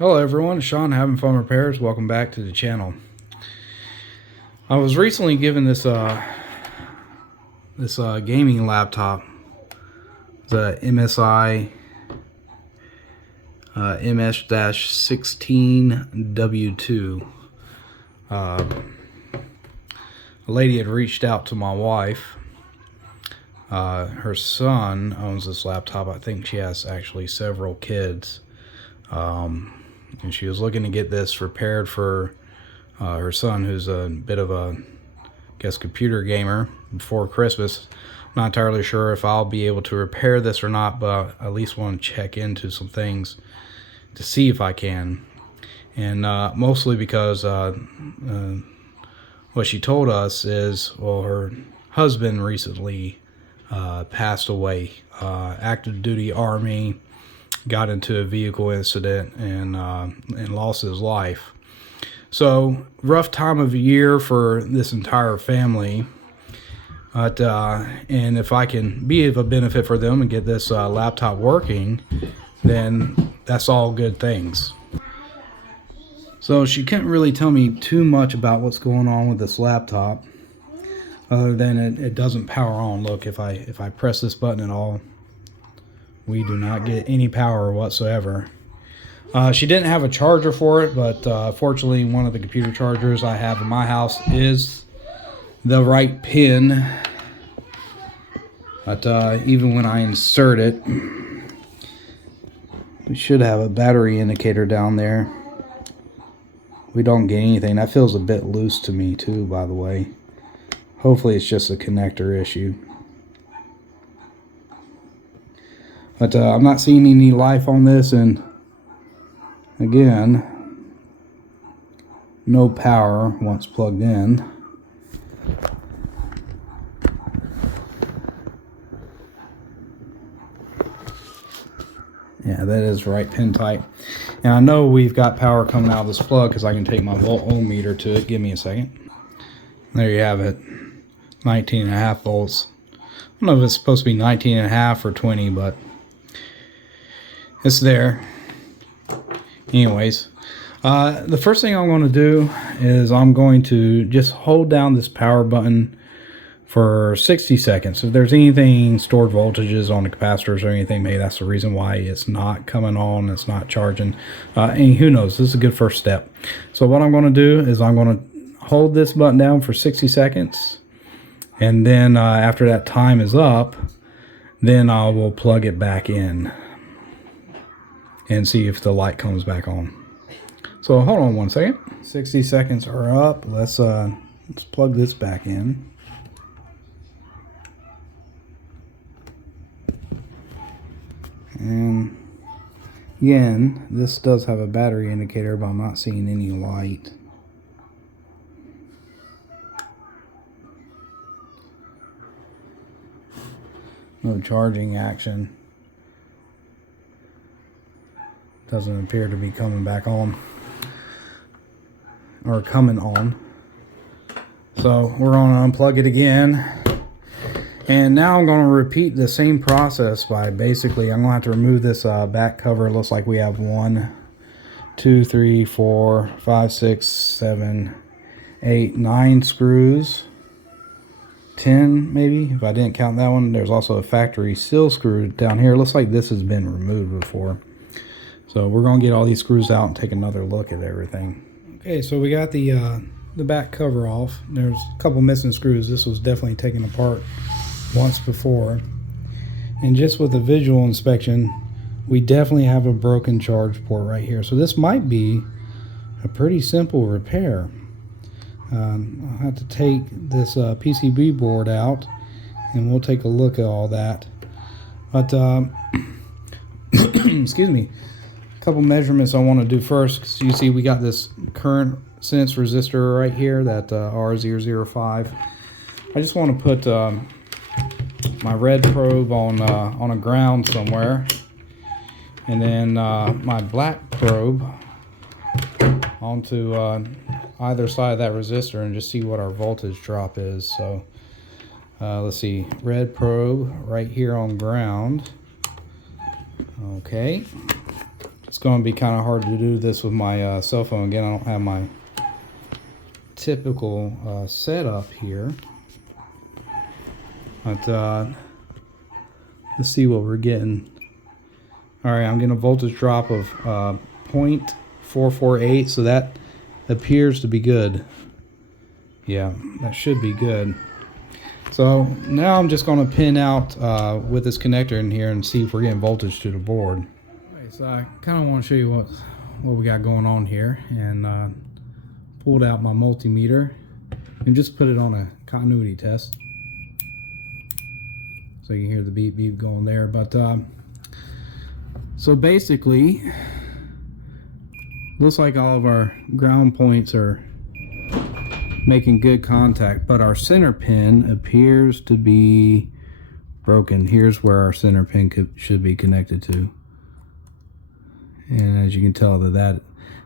Hello everyone, it's Sean, Having Fun Repairs. Welcome back to the channel. I was recently given this gaming laptop, the MSI MS-16W2. A lady had reached out to my wife. Her son owns this laptop. I think she has actually several kids. And she was looking to get this repaired for her son, who's a bit of a, computer gamer, before Christmas. I'm not entirely sure if I'll be able to repair this or not, but I at least want to check into some things to see if I can. And mostly because what she told us is, well, her husband recently passed away, active duty Army, got into a vehicle incident and lost his life. So rough time of year for this entire family. But and if I can be of a benefit for them and get this laptop working, then that's all good things. So she couldn't really tell me too much about what's going on with this laptop, other than it doesn't power on. Look, if I press this button at all, we do not get any power whatsoever. She didn't have a charger for it, but fortunately one of the computer chargers I have in my house is the right pin. But even when I insert it, we should have a battery indicator down there. We don't get anything. That feels a bit loose to me too, by the way. Hopefully it's just a connector issue. But I'm not seeing any life on this, and again, no power once plugged in. Yeah, that is the right pin type. And I know we've got power coming out of this plug because I can take my voltmeter to it. Give me a second. There you have it, 19.5 volts. I don't know if it's supposed to be 19.5 or 20, but it's there. Anyways, the first thing I'm going to do is I'm going to just hold down this power button for 60 seconds. If there's anything stored voltages on the capacitors or anything, maybe that's the reason why it's not coming on, it's not charging. And who knows, this is a good first step. So what I'm going to do is I'm going to hold this button down for 60 seconds. And then after that time is up, then I will plug it back in and see if the light comes back on. So hold on one second. 60 seconds are up. Let's plug this back in. And again, this does have a battery indicator, but I'm not seeing any light. No charging action. Doesn't appear to be coming back on, or coming on. So we're going to unplug it again. And now I'm going to repeat the same process by basically, I'm going to have to remove this back cover. It looks like we have 1, 2, 3, 4, 5, 6, 7, 8, 9 screws. 10 maybe, if I didn't count that one. There's also a factory seal screw down here. It looks like this has been removed before. So we're going to get all these screws out and take another look at everything. Okay, so we got the back cover off. There's a couple missing screws. This was definitely taken apart once before. And just with a visual inspection, we definitely have a broken charge port right here. So this might be a pretty simple repair. I'll have to take this PCB board out and we'll take a look at all that. But excuse me, a couple measurements I want to do first, because you see we got this current sense resistor right here, that R005. I just want to put my red probe on a ground somewhere, and then my black probe onto either side of that resistor, and just see what our voltage drop is. So let's see, red probe right here on ground. Okay, It's going to be kind of hard to do this with my cell phone. Again, I don't have my typical setup here. But let's see what we're getting. All right, I'm getting a voltage drop of 0.448, so that appears to be good. Yeah, that should be good. So now I'm just going to pin out with this connector in here and see if we're getting voltage to the board. Okay, so I kind of want to show you what we got going on here, and pulled out my multimeter and just put it on a continuity test, so you can hear the beep beep going there. But so basically, looks like all of our ground points are making good contact, but our center pin appears to be broken. Here's where our center pin should be connected to, and as you can tell that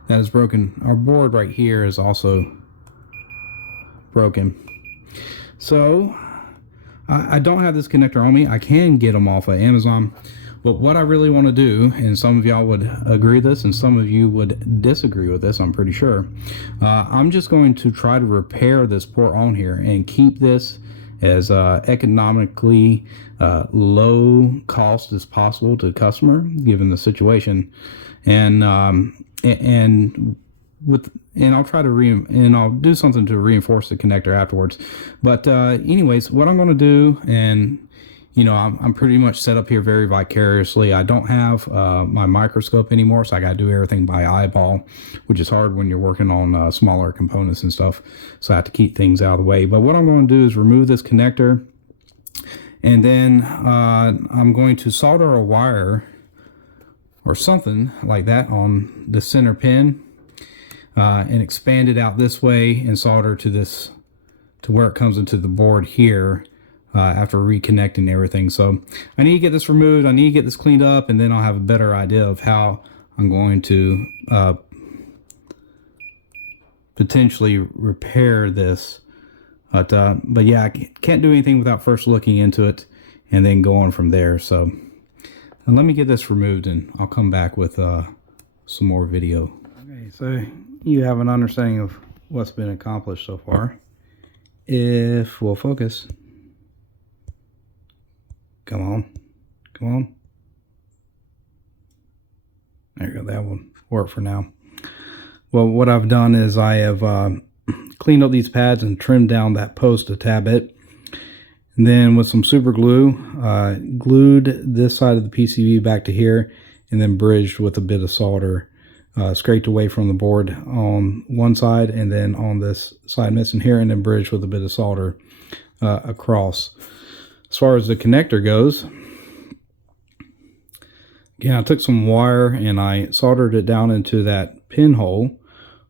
is broken. Our board right here is also broken. So I don't have this connector on me. I can get them off of Amazon, but what I really want to do, and some of y'all would agree with this and some of you would disagree with this, I'm pretty sure, I'm just going to try to repair this port on here and keep this as economically low cost as possible to the customer, given the situation. And I'll try to I'll do something to reinforce the connector afterwards. But anyways, what I'm going to do, and you know, I'm pretty much set up here very vicariously. I don't have my microscope anymore, so I got to do everything by eyeball, which is hard when you're working on smaller components and stuff. So I have to keep things out of the way. But what I'm going to do is remove this connector, and then I'm going to solder a wire or something like that on the center pin, and expand it out this way and solder to where it comes into the board here. After reconnecting everything. So I need to get this removed, I need to get this cleaned up, and then I'll have a better idea of how I'm going to potentially repair this. But yeah, I can't do anything without first looking into it and then go on from there. So let me get this removed and I'll come back with some more video. Okay, so you have an understanding of what's been accomplished so far. If we'll focus. Come on. There you go, that will work for now. Well, what I've done is I have cleaned up these pads and trimmed down that post a tad bit. And then with some super glue, glued this side of the PCB back to here, and then bridged with a bit of solder, scraped away from the board on one side, and then on this side missing here, and then bridged with a bit of solder across. As far as the connector goes, again, I took some wire and I soldered it down into that pinhole,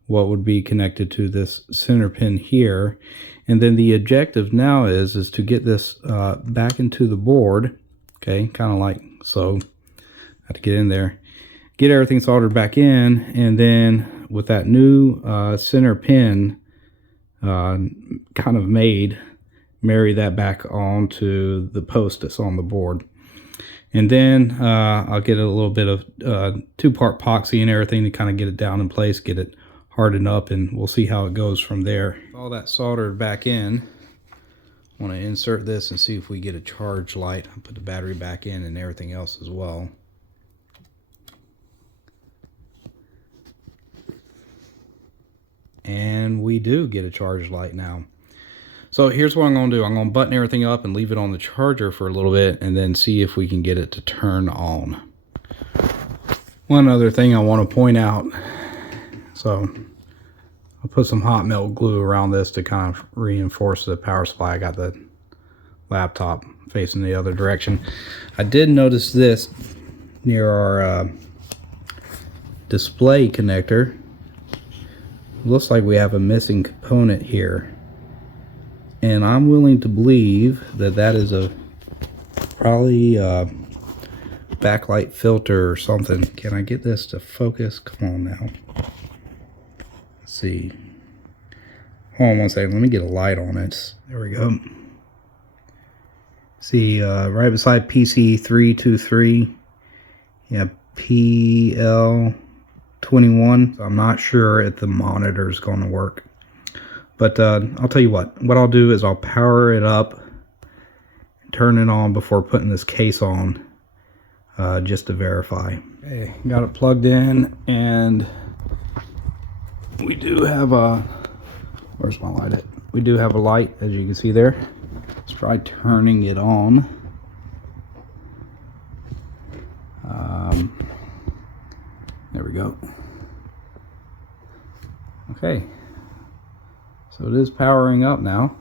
what would be connected to this center pin here. And then the objective now is to get this back into the board, okay, kind of like so. I have to get in there, get everything soldered back in, and then with that new center pin kind of made, marry that back onto the post that's on the board. And then I'll get a little bit of 2-part epoxy and everything to kind of get it down in place, get it hardened up, and we'll see how it goes from there. All that soldered back in, I want to insert this and see if we get a charge light. I'll put the battery back in and everything else as well. And we do get a charge light now. So here's what I'm going to do. I'm going to button everything up and leave it on the charger for a little bit, and then see if we can get it to turn on. One other thing I want to point out. So I'll put some hot melt glue around this to kind of reinforce the power supply. I got the laptop facing the other direction. I did notice this near our display connector. Looks like we have a missing component here. And I'm willing to believe that that is probably a backlight filter or something. Can I get this to focus? Come on now. Let's see. Hold on one second. Let me get a light on it. There we go. See, right beside PC323. Yeah, PL21. So I'm not sure if the monitor is going to work. But I'll tell you what I'll do is I'll power it up, turn it on before putting this case on, just to verify. Okay, got it plugged in, and we do have a, where's my light at? We do have a light, as you can see there. Let's try turning it on. There we go. Okay, so it is powering up now.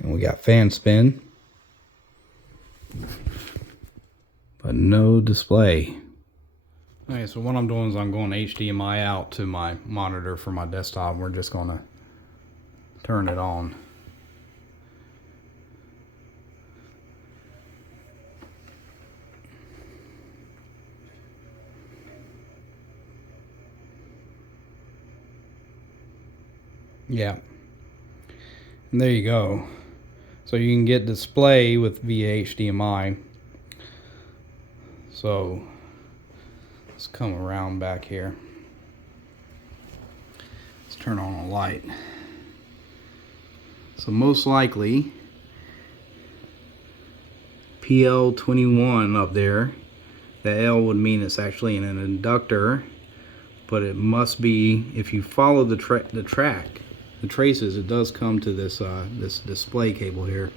And we got fan spin, but no display. Okay, so what I'm doing is I'm going HDMI out to my monitor for my desktop. We're just going to turn it on. Yeah, and there you go. So you can get display with via HDMI. So let's come around back here. Let's turn on a light. So most likely PL21 up there, the L would mean it's actually in an inductor, but it must be, if you follow the traces, it does come to this this display cable here.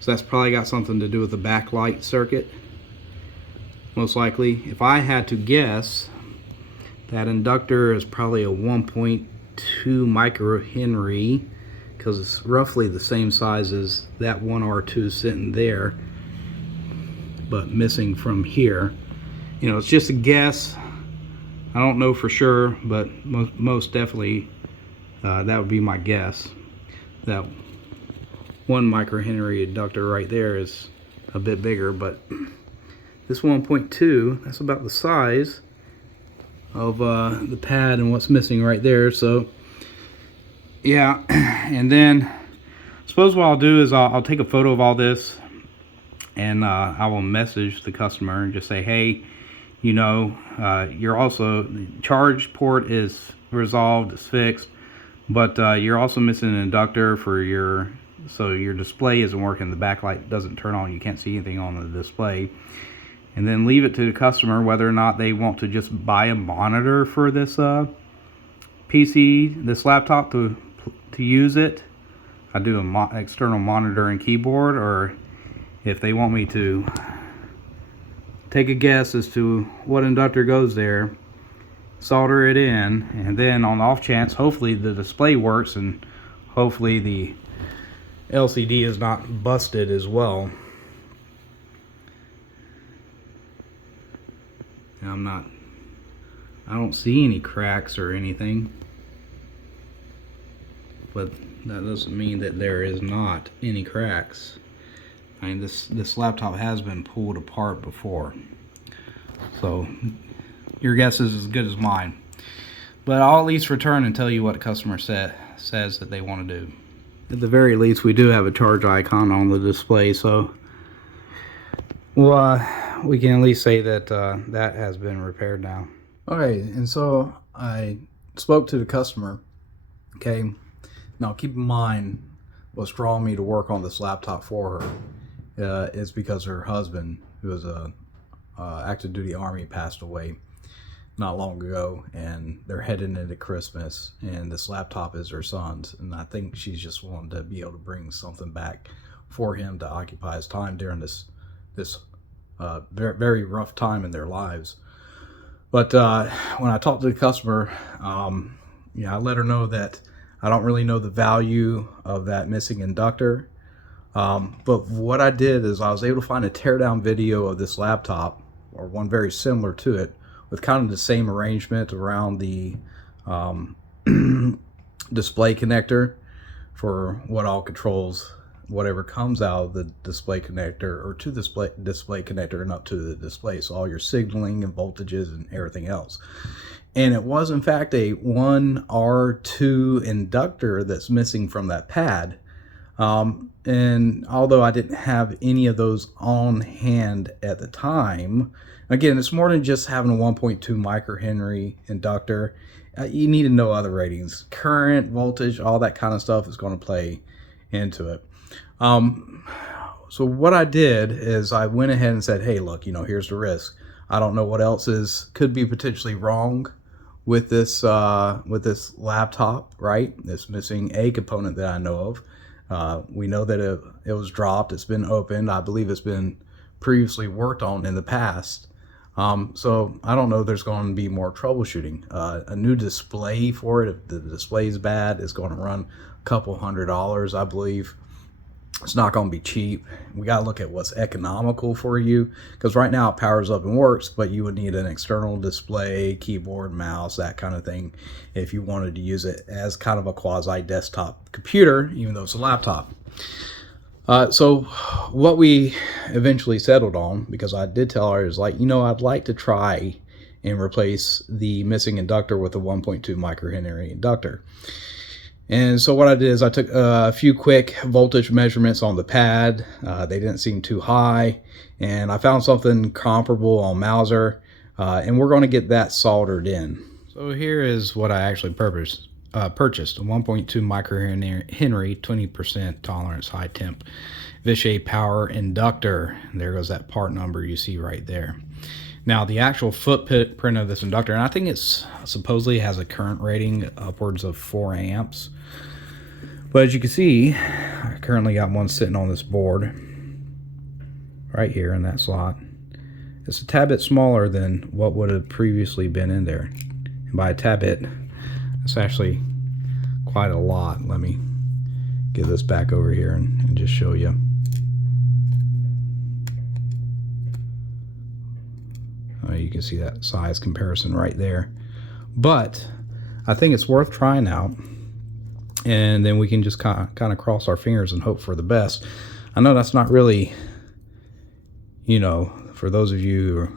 So that's probably got something to do with the backlight circuit, most likely. If I had to guess, that inductor is probably a 1.2 microhenry, because it's roughly the same size as that 1R2 sitting there, but missing from here. You know, it's just a guess. I don't know for sure, but most definitely that would be my guess. That 1 microhenry inductor right there is a bit bigger, but this 1.2, that's about the size of the pad and what's missing right there. So yeah, and then I suppose what I'll do is I'll take a photo of all this, and I will message the customer and just say, hey, you know, you're also, the charge port is resolved, it's fixed, but you're also missing an inductor for your, so your display isn't working, the backlight doesn't turn on, you can't see anything on the display. And then leave it to the customer whether or not they want to just buy a monitor for this PC, this laptop, to use it. I do an external monitor and keyboard, or if they want me to take a guess as to what inductor goes there, solder it in, and then on the off chance, hopefully the display works and hopefully the LCD is not busted as well. Now I don't see any cracks or anything, but that doesn't mean that there is not any cracks. I mean, this laptop has been pulled apart before, so your guess is as good as mine. But I'll at least return and tell you what the customer says that they want to do. At the very least, we do have a charge icon on the display, so well, we can at least say that that has been repaired now. Okay, and so I spoke to the customer. Okay, now keep in mind what's drawing me to work on this laptop for her is because her husband, who was a active duty Army, passed away not long ago, and they're heading into Christmas, and this laptop is her son's, and I think she's just wanted to be able to bring something back for him to occupy his time during this very, very rough time in their lives. But when I talked to the customer, I let her know that I don't really know the value of that missing inductor, but what I did is I was able to find a teardown video of this laptop, or one very similar to it, with kind of the same arrangement around the display connector for what all controls whatever comes out of the display connector, or to the display connector and up to the display, so all your signaling and voltages and everything else. And it was in fact a 1R2 inductor that's missing from that pad. And although I didn't have any of those on hand at the time, again, it's more than just having a 1.2 microhenry inductor. You need to know other ratings, current, voltage, all that kind of stuff is going to play into it. So what I did is I went ahead and said, hey, look, here's the risk. I don't know what else could be potentially wrong with this laptop, right? It's missing a component that I know of. We know that it was dropped. It's been opened. I believe it's been previously worked on in the past. So I don't know if there's going to be more troubleshooting. A new display for it, if the display is bad, is going to run a couple $100, I believe. It's not going to be cheap. We got to look at what's economical for you, because right now it powers up and works, but you would need an external display, keyboard, mouse, that kind of thing if you wanted to use it as kind of a quasi desktop computer, even though it's a laptop. So what we eventually settled on, because I did tell her, is like, I'd like to try and replace the missing inductor with a 1.2 microhenry inductor. And so what I did is I took a few quick voltage measurements on the pad. They didn't seem too high, and I found something comparable on Mauser, and we're going to get that soldered in. So here is what I actually purchased, a 1.2 microhenry, 20% tolerance, high temp Vishay power inductor. There goes that part number you see right there. Now the actual footprint of this inductor, and I think it's supposedly has a current rating upwards of 4 amps. But as you can see, I currently got one sitting on this board right here in that slot. It's a tad bit smaller than what would have previously been in there. And by a tad bit, it's actually quite a lot. Let me get this back over here and just show you. You can see that size comparison right there. But I think it's worth trying out, and then we can just kind of cross our fingers and hope for the best. I know that's not really, for those of you who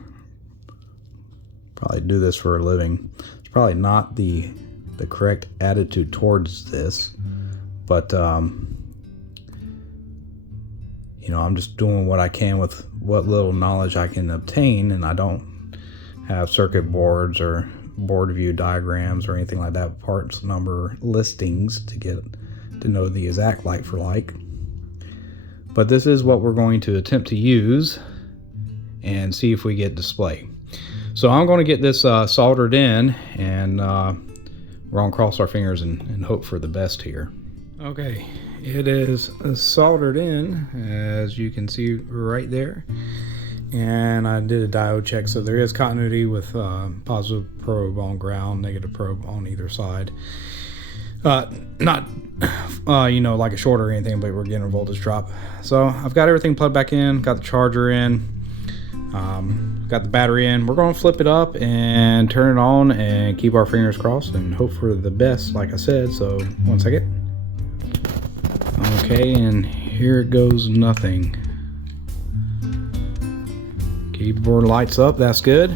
probably do this for a living, it's probably not the correct attitude towards this, but I'm just doing what I can with what little knowledge I can obtain, and I don't have circuit boards or board view diagrams or anything like that, parts number listings to get to know the exact like for like. But this is what we're going to attempt to use and see if we get display. So I'm going to get this soldered in, and we're going to cross our fingers and hope for the best here. Okay, it is soldered in, as you can see right there. And I did a diode check, so there is continuity with positive probe on ground, negative probe on either side. Not like a short or anything, but we're getting a voltage drop. So I've got everything plugged back in, got the charger in, got the battery in. We're going to flip it up and turn it on and keep our fingers crossed and hope for the best, like I said. So one second. Okay, and here it goes, nothing. Keyboard lights up, that's good.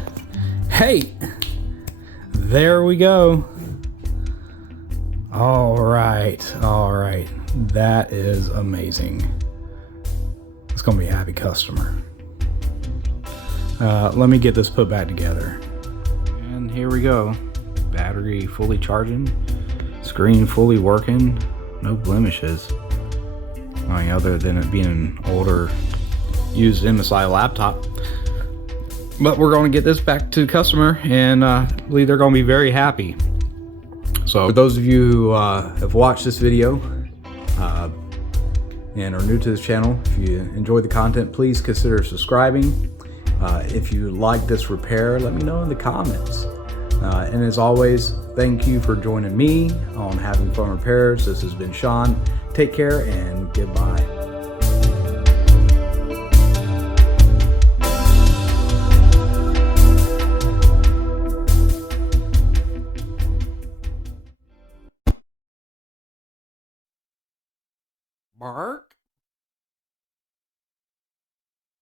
Hey, there we go. All right, that is amazing. It's gonna be a happy customer. Let me get this put back together. And here we go. Battery fully charging, screen fully working, no blemishes. I mean, other than it being an older used MSI laptop. But we're going to get this back to the customer, and I believe they're going to be very happy. So for those of you who have watched this video and are new to this channel, if you enjoy the content, please consider subscribing. If you like this repair, let me know in the comments. And as always, thank you for joining me on Having Fun Repairs. This has been Sean. Take care and goodbye. Bark.